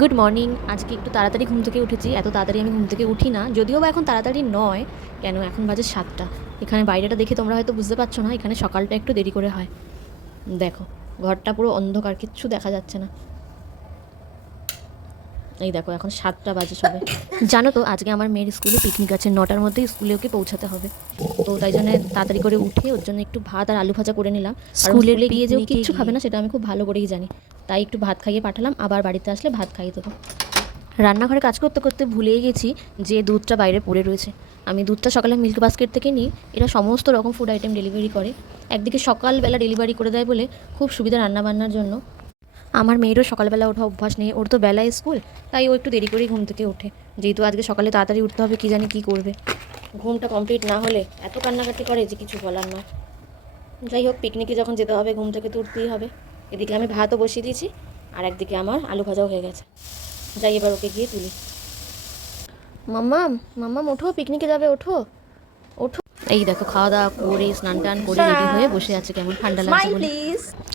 Good morning. আজকে একটু তাড়াতাড়ি ঘুম থেকে উঠেছি। এত তাড়াতাড়ি আমি ঘুম থেকে উঠি না, যদিও বা এখন তাড়াতাড়ি নয়। কেন, এখন বাজে 7টা। এখানে বাইরেটা দেখে তোমরা হয়তো বুঝতে পারছো না, এখানে সকালটা একটু দেরি করে হয়। দেখো, ঘরটা পুরো অন্ধকার, কিচ্ছু দেখা যাচ্ছে না। এই দেখো, এখন 7টা বাজে সবে। জানো তো, আজকে আমার মেয়ের স্কুলে পিকনিক আছে, 9টার মধ্যেই স্কুলে ওকে পৌঁছাতে হবে। তো তাই জন্য তাড়াতাড়ি করে উঠে ওর জন্য একটু ভাত আর আলু ভাজা করে নিলাম। স্কুলে গিয়ে যে ও কিচ্ছু খাবে না সেটা আমি খুব ভালো করেই জানি। তাই একটু ভাত খাইয়ে পাঠালাম, আবার বাড়িতে আসলে ভাত খাইয়ে দেবো। রান্নাঘরে কাজ করতে করতে ভুলেই গেছি যে দুধটা বাইরে পড়ে রয়েছে। আমি দুধটা সকালে মিল্ক বাস্কেট থেকে নিই। এরা সমস্ত রকম ফুড আইটেম ডেলিভারি করে। একদিকে সকালবেলা ডেলিভারি করে দেয় বলে খুব সুবিধা রান্নাবান্নার জন্য। আমার মেয়েরও সকালবেলা ওঠা অভ্যাস নেই, ওর তো বেলায় স্কুল, তাই ও একটু দেরি করেই ঘুম থেকে ওঠে। যেহেতু আজকে সকালে তাড়াতাড়ি উঠতে হবে, কী জানি কী করবে। ঘুমটা কমপ্লিট না হলে এত কান্নাকাটি করে যে কিছু বলার নয়। যাই হোক, পিকনিকে যখন যেতে হবে ঘুম থেকে তো উঠতেই হবে। এদিকে আমি ভাতও বসিয়ে দিয়েছি, আর একদিকে আমার আলু ভাজাও হয়ে গেছে। যাই এবার ওকে গিয়ে তুলি। মাম্মাম, মাম্মাম ওঠো, পিকনিকে যাবে, ওঠো ওঠো। এই দেখো, খাওয়া দাওয়া করে স্নান টান করে রেডি হয়ে বসে আছে, কেমন ঠান্ডা লাগছে বলে।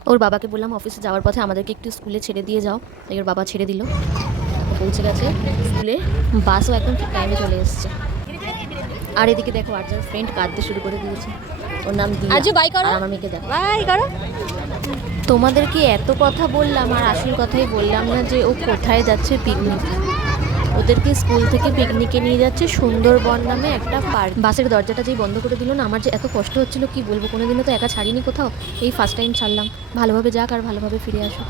ওর বাবাকে বললাম অফিসে যাওয়ার পথে আমাদেরকে একটু স্কুলে ছেড়ে দিয়ে যাও, তাই ওর বাবা ছেড়ে দিল। ও পৌঁছে গেছে স্কুলে। বাসও একদম ঠিক টাইমে চলে এসছে। আর এদিকে দেখো, আর্যার ফ্রেন্ড কাঁদতে শুরু করে দিয়েছে। ওর নাম দিয়া। আর আমার মেয়েকে দেখো, বাই করো। তোমাদেরকে এত কথা বললাম আর আসল কথাই বললাম না যে ও কোথায় যাচ্ছে পিকনিকে। ওদেরকে স্কুল থেকে পিকনিকে নিয়ে যাচ্ছে সুন্দরবন নামে একটা পার্ক। বাসের দরজাটা যেই বন্ধ করে দিল না, আমার যে এত কষ্ট হচ্ছিল কি বলবো। কোনোদিনও তো একা ছাড়িনি কোথাও, এই ফার্স্ট টাইম ছাড়লাম। ভালোভাবে যাক আর ভালোভাবে ফিরে আসুক।